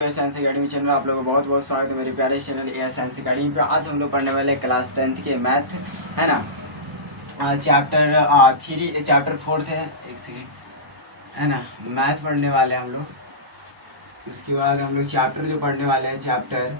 Science academy channel आप लोगों को बहुत बहुत स्वागत है मेरे प्यारे चैनल ए साइंस अकेडमी पे। आज हम लोग पढ़ने वाले क्लास 10th के मैथ है ना, चैप्टर 4 है, एक सेकेंड, है ना, मैथ पढ़ने वाले हैं हम लोग। उसके बाद हम लोग चैप्टर जो पढ़ने वाले हैं चैप्टर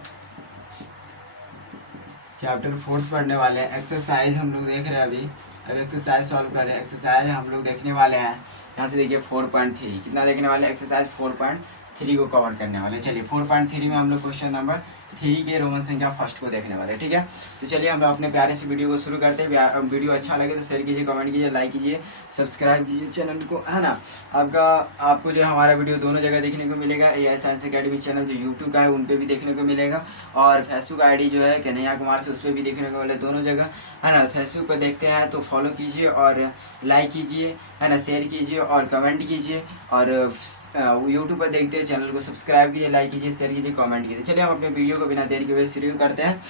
4 पढ़ने वाले हैं। एक्सरसाइज हम लोग देख रहे हैं अभी एक्सरसाइज सॉल्व कर रहे हैं। एक्सरसाइज हम लोग देखने वाले हैं, यहाँ से देखिए 4.3 कितना देखने वाले, एक्सरसाइज 4.3 को कवर करने वाले। चलिए 4.3 में हम लोग क्वेश्चन नंबर 3 के रोमन संख्या फर्स्ट को देखने वाले, ठीक है। तो चलिए हम अपने प्यारे से वीडियो को शुरू करते हैं। वीडियो अच्छा लगे तो शेयर कीजिए, कमेंट कीजिए, लाइक कीजिए, सब्सक्राइब कीजिए चैनल को, है ना। आपको जो हमारा वीडियो दोनों जगह देखने को मिलेगा। ए साइंस अकेडमी चैनल जो यूट्यूब का है उन पर भी देखने को मिलेगा, और फेसबुक ID जो है कन्हैया कुमार से, उस पर भी देखने को मिले, दोनों जगह, है ना। फेसबुक पर देखते हैं तो फॉलो कीजिए और लाइक कीजिए, है ना, शेयर कीजिए और कमेंट कीजिए, और यूट्यूब पर देखते हैं चैनल को सब्सक्राइब कीजिए, लाइक कीजिए, शेयर कीजिए, कमेंट कीजिए। चलिए हम अपने वीडियो को बिना देर के शुरू करते हैं।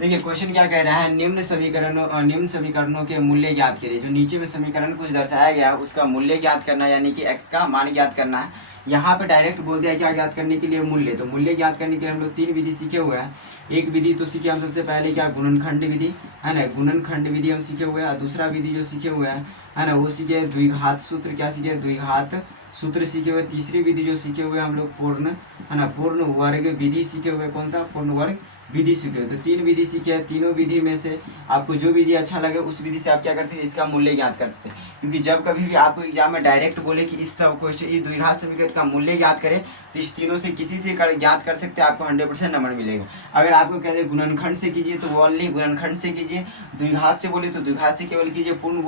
देखिए क्वेश्चन क्या कह रहा है, निम्न समीकरणों के मूल्य ज्ञात करिए। जो नीचे में समीकरण कुछ दर्शाया गया है उसका मूल्य ज्ञात करना, यानी कि x का मान ज्ञात करना है। यहाँ पे डायरेक्ट बोल दिया क्या ज्ञात करने के लिए, मूल्य। तो मूल्य ज्ञात करने के लिए हम लोग 3 विधि सीखे हुए हैं। एक विधि तो सीखे हम सबसे पहले क्या, गुणनखंड विधि, है ना, गुणनखंड विधि हम सीखे हुए हैं। दूसरा विधि जो सीखे हुए हैं, है ना, वो सीखे द्विघात सूत्र, क्या सीखे, द्विघात सूत्र सीखे हुए। तीसरी विधि जो सीखे हुए हम लोग पूर्ण, है ना, पूर्ण वर्ग विधि सीखे हुए। कौन सा, पूर्ण वर्ग विधि सीखे हुए। तो 3 विधि सीखे हैं। तीनों विधि में से आपको जो विधि अच्छा लगे उस विधि से आप क्या कर सकते हैं, इसका मूल्य ज्ञात कर सकते हैं। क्योंकि जब कभी भी आपको एग्जाम में डायरेक्ट बोले कि इस सब क्वेश्चन, इस द्विघात समीकरण का मूल्य ज्ञात करें, तो इस तीनों से किसी से ज्ञात कर सकते हैं, आपको 100% नंबर मिलेगा। अगर आपको कहते हैं गुणनखंड से कीजिए तो ओनली गुणनखंड से कीजिए, द्विघात से बोले तो द्विघात से केवल कीजिए, पूर्ण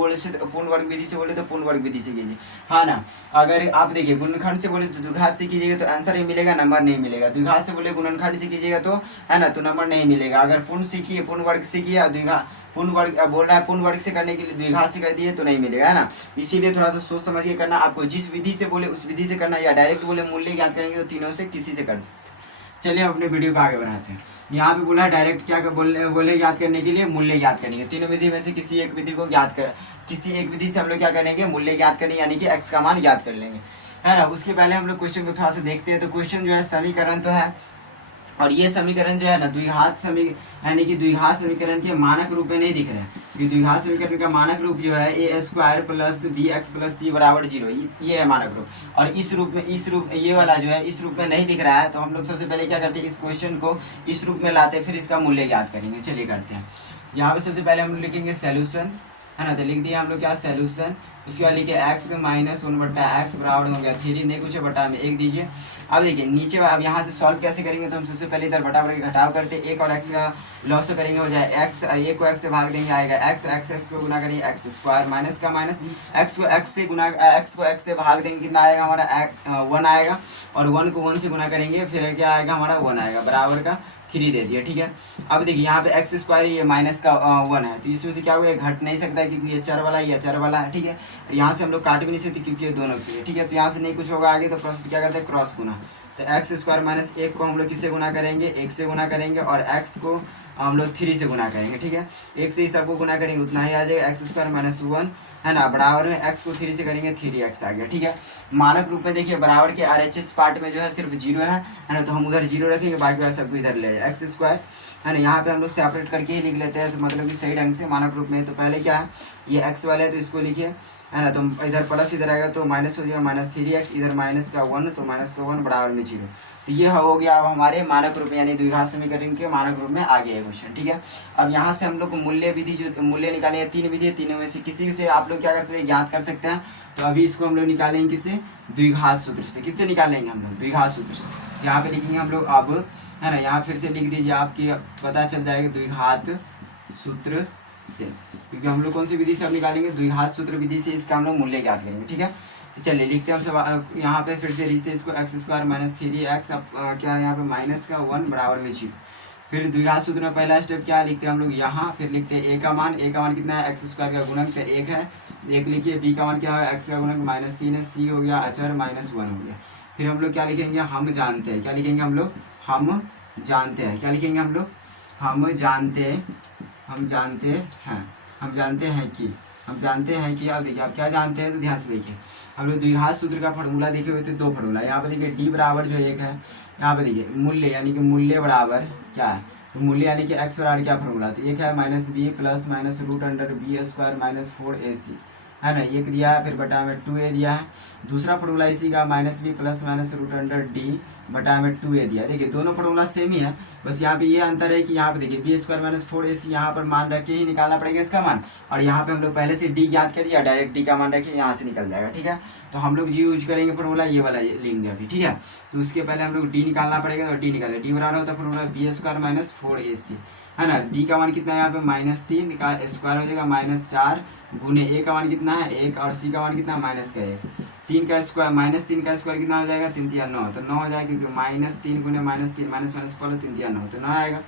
वर्ग विधि से बोले तो पूर्ण वर्ग विधि से कीजिए, हाँ ना। अगर आप देखिए गुणनखंड से बोले तो द्विघात से कीजिएगा तो आंसर ही मिलेगा, नंबर नहीं मिलेगा। द्विघात से बोले गुणनखंड से कीजिएगा तो, है ना, तो नंबर नहीं मिलेगा। अगर पूर्ण सीखिए, पूर्ण वर्ग से किया, द्विघात पूर्ण वर्ग बोल रहा है, पूर्ण वर्ग से करने के लिए द्विघात से कर दिए तो नहीं मिलेगा, है ना। इसीलिए थोड़ा सा सोच समझ के करना। आपको जिस विधि से बोले उस विधि से करना, या डायरेक्ट बोले मूल्य ज्ञात करेंगे तो तीनों से किसी से कर सकते। चलिए हम अपने वीडियो को आगे बढ़ाते हैं। यहाँ पे बोला है डायरेक्ट क्या बोले ज्ञात करने के लिए मूल्य ज्ञात करेंगे। तीनों विधि में से किसी एक विधि को किसी एक विधि से हम लोग क्या करेंगे, मूल्य ज्ञात करेंगे, यानी कि x का मान ज्ञात कर लेंगे, है ना। उसके पहले हम लोग क्वेश्चन को थोड़ा सा देखते हैं। तो क्वेश्चन जो है समीकरण तो है, और ये समीकरण जो है ना यानी कि द्विघात समीकरण के मानक रूप में नहीं दिख रहे हैं। द्विघात समीकरण का मानक रूप जो है a² + bx + c = 0, ये है मानक रूप। और इस रूप ये वाला जो है इस रूप में नहीं दिख रहा है, तो हम लोग सबसे पहले क्या करते हैं, इस क्वेश्चन को इस रूप में लाते हैं, फिर इसका मूल्य ज्ञात करेंगे। चलिए करते हैं। यहाँ पे सबसे पहले हम लोग लिखेंगे सॉल्यूशन, है ना। तो लिख दिया हम लोग क्या, सॉल्यूशन। उसके बाद लिखे x - 1/x बराबर हो गया 3, नहीं कुछ बटा में 1 दीजिए। अब देखिए नीचे, अब यहाँ से सॉल्व कैसे करेंगे, तो हम सबसे पहले इधर बटा के घटाव करते, 1 और x का लॉस करेंगे, हो जाए x, 1 को x से भाग देंगे, आएगा x को गुना करेंगे x², माइनस का माइनस, x को x से भाग देंगे, कितना आएगा हमारा 1 आएगा, और 1 को 1 से गुना करेंगे, फिर क्या आएगा हमारा 1 आएगा, बराबर का 3 दे दिया, ठीक है। अब देखिए यहाँ पे x², ये माइनस का 1 है, तो इसमें से क्या हुआ, घट नहीं सकता है क्योंकि ये चर वाला है, ये चर वाला है, ठीक है। और यहाँ से हम लोग काट भी नहीं सकते क्योंकि ये दोनों के लिए, ठीक है। तो यहाँ से नहीं कुछ होगा आगे, तो प्रोसेस क्या करते हैं, क्रॉस गुना। तो x² - 1 को हम लोग किससे गुना करेंगे, 1 से गुना करेंगे, और x को हम लोग 3 से गुना करेंगे, ठीक है। 1 से ही सबको गुना करेंगे, उतना ही आ जाएगा, x² - 1, है ना, बराबर में x को 3 से करेंगे, 3x आ गया, ठीक है। मानक रूप में देखिए बराबर के RHS पार्ट में जो है सिर्फ 0 है ना, तो हम उधर 0 रखेंगे, बाकी सबको इधर ले जाए, x², है ना। यहाँ पे हम लोग सेपरेट करके ही लिख लेते हैं, तो मतलब कि सही ढंग से मानक रूप में। तो पहले क्या है, ये x वाला है तो इसको लिखिए, है ना, तो इधर प्लस इधर आएगा तो माइनस हो जाएगा, -3x, इधर माइनस का 1, तो माइनस का 1 बराबर में 0। तो ये हो गया अब हमारे मानक रूप में, यानी द्विघात समीकरण के मानक रूप में आ गया है क्वेश्चन, ठीक है। अब यहाँ से हम लोग को मूल्य विधि, जो मूल्य निकालेंगे, 3 विधि है, तीनों में से किसी से आप लोग क्या कर सकते हैं, ज्ञात कर सकते हैं। तो अभी इसको हम लोग निकालेंगे किससे, द्विघात सूत्र से। किससे निकालेंगे हम लोग, द्विघात सूत्र से। यहाँ पे लिखेंगे हम लोग अब, है ना, यहाँ फिर से लिख दीजिए, आपकी पता चल जाएगा द्विघात सूत्र से, क्योंकि हम लोग कौन सी विधि से अब निकालेंगे, द्विघात सूत्र विधि से इसका हम लोग मूल्य ज्ञात करेंगे, ठीक है। तो चलिए लिखते हैं हम सब यहाँ पे फिर से इसको x² - 3x, अब क्या है यहाँ पे माइनस का 1 बराबर में 0। फिर द्विघात सूत्र में पहला स्टेप क्या लिखते हैं हम लोग यहाँ, फिर लिखते हैं a का मान कितना है, x² का गुणक तो 1 है, 1 लिखिए। b का मान क्या है, x का गुणक -3 है, c हो गया अचर, -1 हो गया। फिर हम लोग क्या लिखेंगे, हम जानते हैं, क्या लिखेंगे हम लोग, हम जानते हैं, क्या लिखेंगे हम लोग, हम जानते हैं कि, हम जानते हैं कि अब देखिए आप क्या जानते हैं तो ध्यान से देखिए, हम लोग द्विघात सूत्र का फॉर्मूला देखे हुए थे, दो फॉर्मूला। यहाँ पे देखिए डी बराबर जो एक है, यहाँ पे देखिए मूल्य यानी कि मूल्य बराबर क्या है, तो मूल्य यानी कि एक्स बराबर क्या फॉर्मूला, तो एक है minus b plus minus root under b square minus 4ac है ना, एक दिया है, फिर बटा में 2a दिया है। दूसरा फॉर्मूला इसी का minus b plus minus root under D बटा में 2a दिया। देखिए दोनों फॉर्मूला सेम ही है, बस यहाँ पे ये अंतर है कि यहाँ पे देखिए बी स्क्वायर माइनस 4ac यहाँ पर मान रख के ही निकालना पड़ेगा इसका मान, और यहाँ पे हम लोग पहले से डी ज्ञात कर दिया, डायरेक्ट डी का मान रखिए यहाँ से निकल जाएगा। ठीक है, तो हम लोग जी यूज करेंगे फॉर्मूला ये वाला लेंगे अभी। ठीक है, तो उसके पहले हम लोग डी निकालना पड़ेगा, तो डी निकालें, डी बराबर होता है formula B square minus 4ac है ना। बी का मान कितना है यहाँ पे -3 का स्क्वायर हो जाएगा -4 गुने ए का मान कितना है 1 और सी का मान कितना है -1। 3 का स्क्वायर -3 का स्क्वायर कितना हो जाएगा 3 3 9, तो 9 हो जाएगा, क्योंकि -3 गुने -3 माइनस माइनस पढ़ो 3 3 9 तो 9 आएगा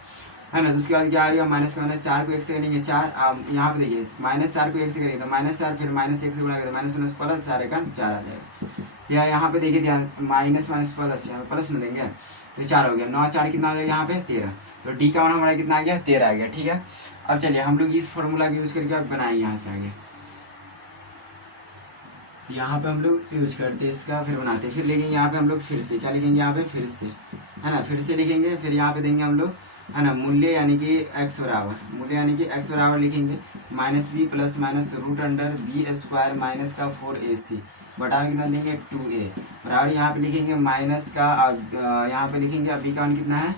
है ना। तो उसके बाद क्या आएगा, माइनस का माइनस 4 को 1 से करेंगे 4, यहाँ पे देखिए -4 को 1 से करेंगे तो -4, फिर -1 से गुणा करें तो माइनस माइनस प्लस 4 का 4 आ जाएगा। यार यहाँ पे देखिए ध्यान, माइनस माइनस प्लस, यहाँ पे प्लस में देंगे तो 4 हो गया, 9 4 कितना हो जाएगा यहाँ पे 13, तो डी का मान हमारा कितना आ गया 13 आ गया। ठीक है, अब चलिए हम लोग इस फॉर्मूला का यूज करके अब बनाएंगे यहाँ से आगे, यहाँ पे हम लोग यूज करते हैं इसका, फिर बनाते हैं, फिर लिखेंगे यहाँ पे हम लोग फिर से क्या लिखेंगे यहाँ पे फिर से है ना, फिर से लिखेंगे, फिर यहाँ पे देंगे हम लोग है ना मूल्य यानी कि x बराबर, मूल्य यानी कि x बराबर लिखेंगे minus b plus minus root under b square minus का 4ac बटा में कितना देंगे 2a बराबर, यहाँ पे लिखेंगे माइनस का यहाँ पे लिखेंगे बी का मान कितना है,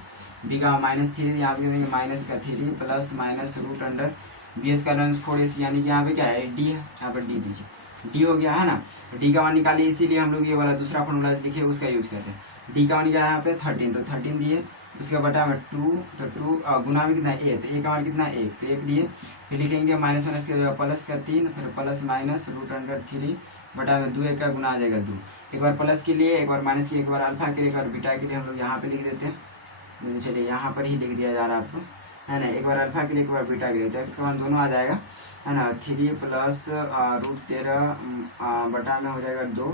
बी का -3, यहाँ पे देंगे माइनस का 3 plus minus root under b square minus 4ac, यानी कि यहाँ पे क्या है डी है, यहाँ पर डी दीजिए, डी हो गया है ना। डी का मान निकालिए, इसीलिए हम लोग ये वाला दूसरा फॉर्मूला लिखिए उसका यूज करते हैं। डी का मान निकाला यहाँ पे 13, तो 13 दिए, उसका बटा में 2, तो 2 गुना में कितना है 1, तो ए का मान कितना है 1, तो 1 दिए, फिर लिखेंगे माइनस माइनस के जगह प्लस का 3, फिर प्लस माइनस रूट अंडर 3 बटा में 2, 1 का गुना आ जाएगा 2, एक बार प्लस के लिए, एक बार माइनस के लिए, एक बार अल्फा के लिए, एक बार बीटा के लिए हम लोग यहाँ पे लिख देते हैं। चलिए यहाँ पर ही लिख दिया जा रहा है आपको है ना, एक बार अल्फा के लिए, एक बार बीटा के लिए, तो एक्स का मान दोनों आ जाएगा है ना। 3 प्लस रूट 13 बटा में हो जाएगा 2,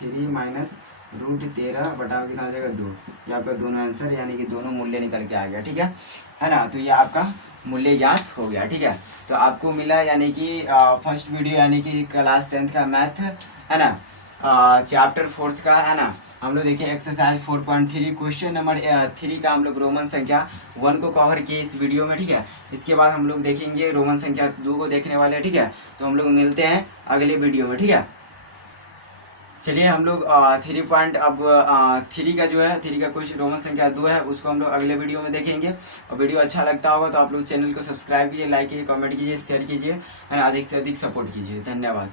3 माइनस रूट 13 बटा में कितना हो जाएगा 2, ये आपका दोनों आंसर यानी कि दोनों मूल्य निकल के आ गया। ठीक है ना, तो ये आपका मूल्य ज्ञात हो गया। ठीक है, तो आपको मिला यानी कि फर्स्ट वीडियो यानी कि क्लास 10th का मैथ है ना, चैप्टर 4 का है ना। हम लोग देखिए एक्सरसाइज 4.3 क्वेश्चन नंबर 3 का हम लोग रोमन संख्या 1 को कवर किए इस वीडियो में। ठीक है, इसके बाद हम लोग देखेंगे रोमन संख्या 2 को देखने वाले हैं। ठीक है, तो हम लोग मिलते हैं अगले वीडियो में। ठीक है, चलिए हम लोग 3 का जो है 3 का क्वेश्चन रोमन संख्या 2 है उसको हम लोग अगले वीडियो में देखेंगे। और वीडियो अच्छा लगता होगा तो आप लोग चैनल को सब्सक्राइब कीजिए, लाइक कीजिए, कमेंट कीजिए, शेयर कीजिए और अधिक से अधिक सपोर्ट कीजिए। धन्यवाद।